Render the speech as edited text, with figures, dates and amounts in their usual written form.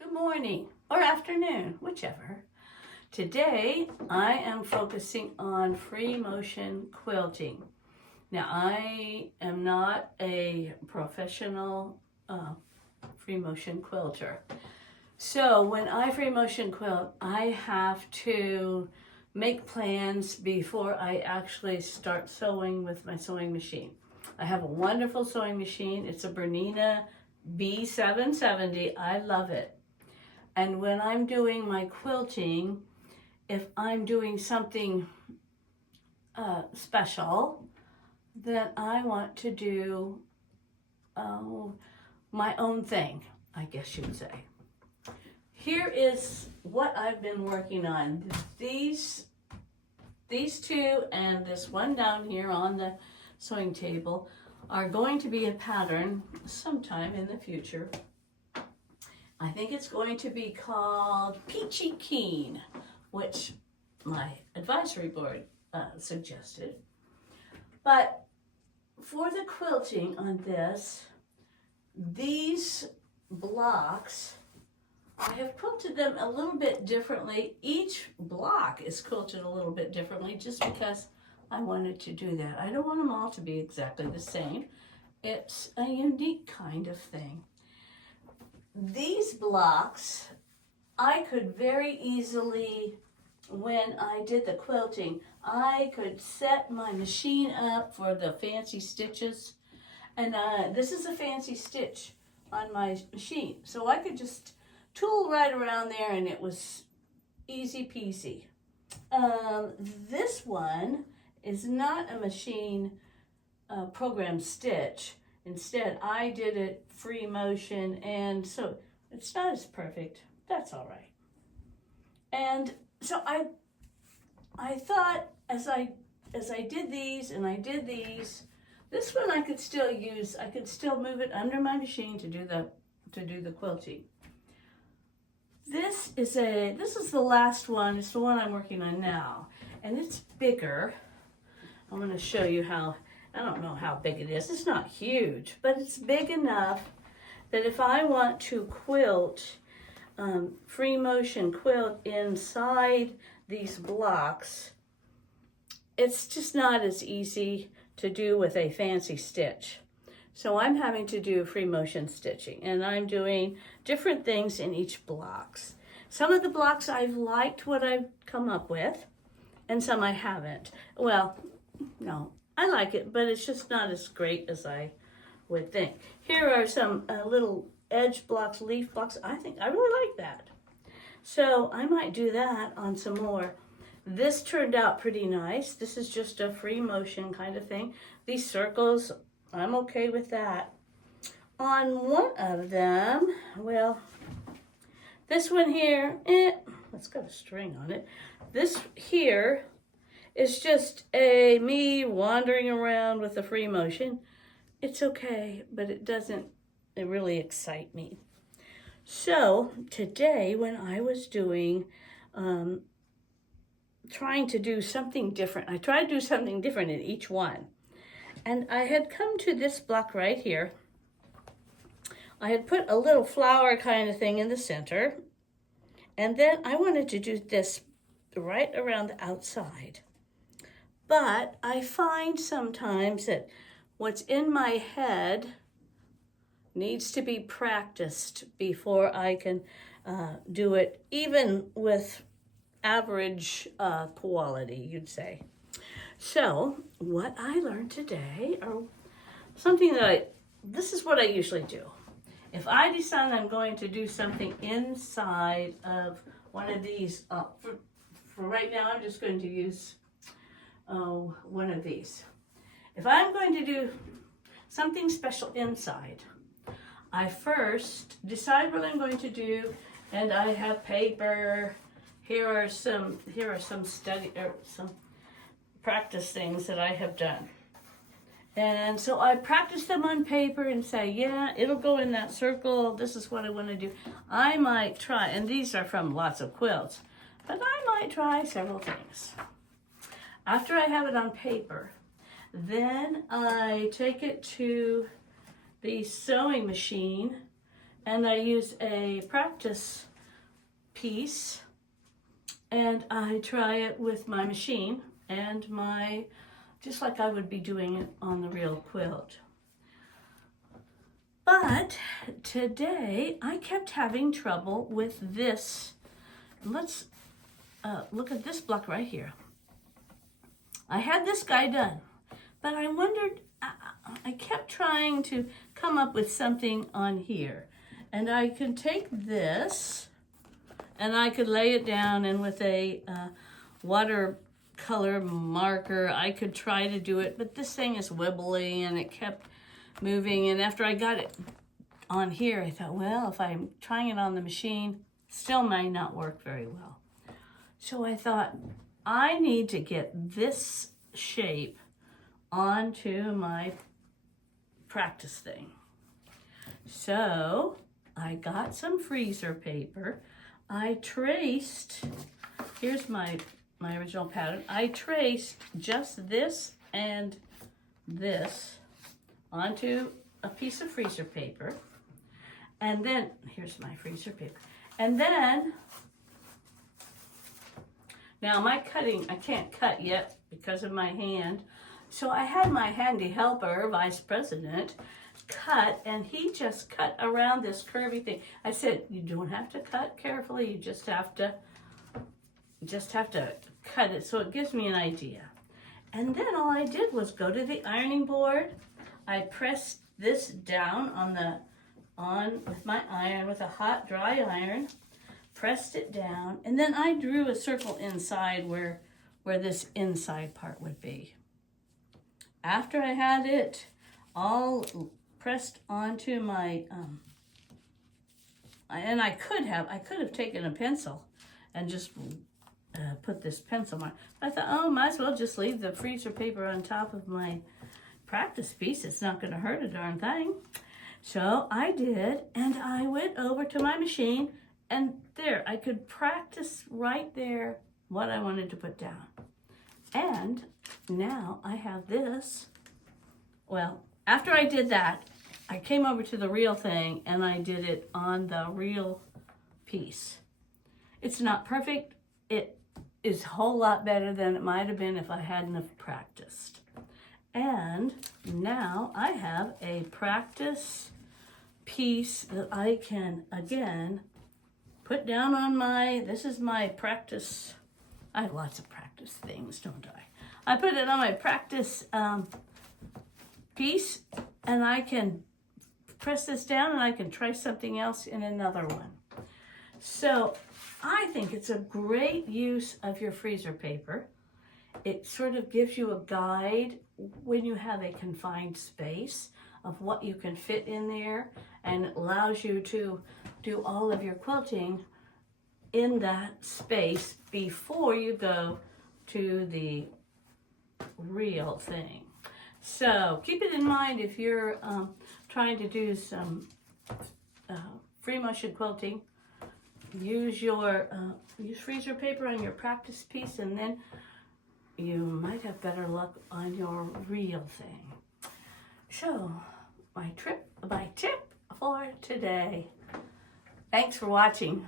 Good morning or afternoon, whichever. Today I am focusing on free motion quilting. Now I am not a professional free motion quilter. So when I free motion quilt, I have to make plans before I actually start sewing with my sewing machine. I have a wonderful sewing machine. It's a Bernina B770. I love it. And when I'm doing my quilting, if I'm doing something special, then I want to do my own thing, I guess you would say. Here is what I've been working on. These two and this one down here on the sewing table are going to be a pattern sometime in the future. I think it's going to be called Peachy Keen, which my advisory board suggested. But for the quilting on this, these blocks, I have quilted them a little bit differently. Each block is quilted a little bit differently just because I wanted to do that. I don't want them all to be exactly the same. It's a unique kind of thing. These blocks, I could very easily, when I did the quilting, I could set my machine up for the fancy stitches. And this is a fancy stitch on my machine. So I could just tool right around there and it was easy peasy. This one is not a machine program stitch. Instead, I did it free motion, and so it's not as perfect. That's all right. And so I thought as I did these and I did these, this one I could still use. I could still move it under my machine to do the quilting. This is the last one. It's the one I'm working on now, and it's bigger. I'm going to show you how. I don't know how big it is. It's not huge, but it's big enough that if I want to quilt, free motion quilt inside these blocks, it's just not as easy to do with a fancy stitch. So I'm having to do free motion stitching, and I'm doing different things in each blocks. Some of the blocks I've liked what I've come up with, and some I haven't. Well, no. I like it, but it's just not as great as I would think. Here are some little edge blocks, leaf blocks. I really like that. So I might do that on some more. This turned out pretty nice. This is just a free motion kind of thing. These circles, I'm okay with that. On one of them, well, this one here, it's got a string on it. This here, it's just me wandering around with the free motion. It's okay, but it doesn't really excite me. So today when I was doing, trying to do something different, I tried to do something different in each one. And I had come to this block right here. I had put a little flower kind of thing in the center. And then I wanted to do this right around the outside. But I find sometimes that what's in my head needs to be practiced before I can do it, even with average quality, you'd say. So what I learned today, or something that this is what I usually do. If I decide I'm going to do something inside of one of these, for right now I'm just going to use one of these. If I'm going to do something special inside, I first decide what I'm going to do, and I have paper. Here are some study or some practice things that I have done. And so I practice them on paper and say, yeah, it'll go in that circle. This is what I want to do. I might try, and these are from lots of quilts, but I might try several things. After I have it on paper, then I take it to the sewing machine and I use a practice piece, and I try it with my machine and just like I would be doing it on the real quilt. But today I kept having trouble with this. Let's look at this block right here. I had this guy done, but I wondered, I kept trying to come up with something on here. And I could take this and I could lay it down, and with a watercolor marker I could try to do it, but this thing is wibbly and it kept moving. And after I got it on here, I thought, well, if I'm trying it on the machine, still may not work very well. So I thought, I need to get this shape onto my practice thing. So I got some freezer paper. I traced, here's my original pattern. I traced just this and this onto a piece of freezer paper. And then, here's my freezer paper. And then, now my cutting, I can't cut yet because of my hand. So I had my handy helper, Vice President, cut, and he just cut around this curvy thing. I said, you don't have to cut carefully, you just have to cut it so it gives me an idea. And then all I did was go to the ironing board. I pressed this down with my iron, with a hot dry iron, pressed it down, and then I drew a circle inside where this inside part would be. After I had it all pressed onto my, and I could have taken a pencil and just put this pencil mark. I thought, oh, might as well just leave the freezer paper on top of my practice piece. It's not going to hurt a darn thing. So I did, and I went over to my machine, and there, I could practice right there what I wanted to put down. And now I have this. Well, after I did that, I came over to the real thing and I did it on the real piece. It's not perfect. It is a whole lot better than it might have been if I hadn't have practiced. And now I have a practice piece that I can, again, put down on this is my practice. I have lots of practice things, don't I? I put it on my practice piece, and I can press this down and I can try something else in another one. So I think it's a great use of your freezer paper. It sort of gives you a guide when you have a confined space of what you can fit in there, and it allows you to do all of your quilting in that space before you go to the real thing. So keep it in mind if you're trying to do some free motion quilting. Use freezer paper on your practice piece, and then you might have better luck on your real thing. So my tip for today. Thanks for watching.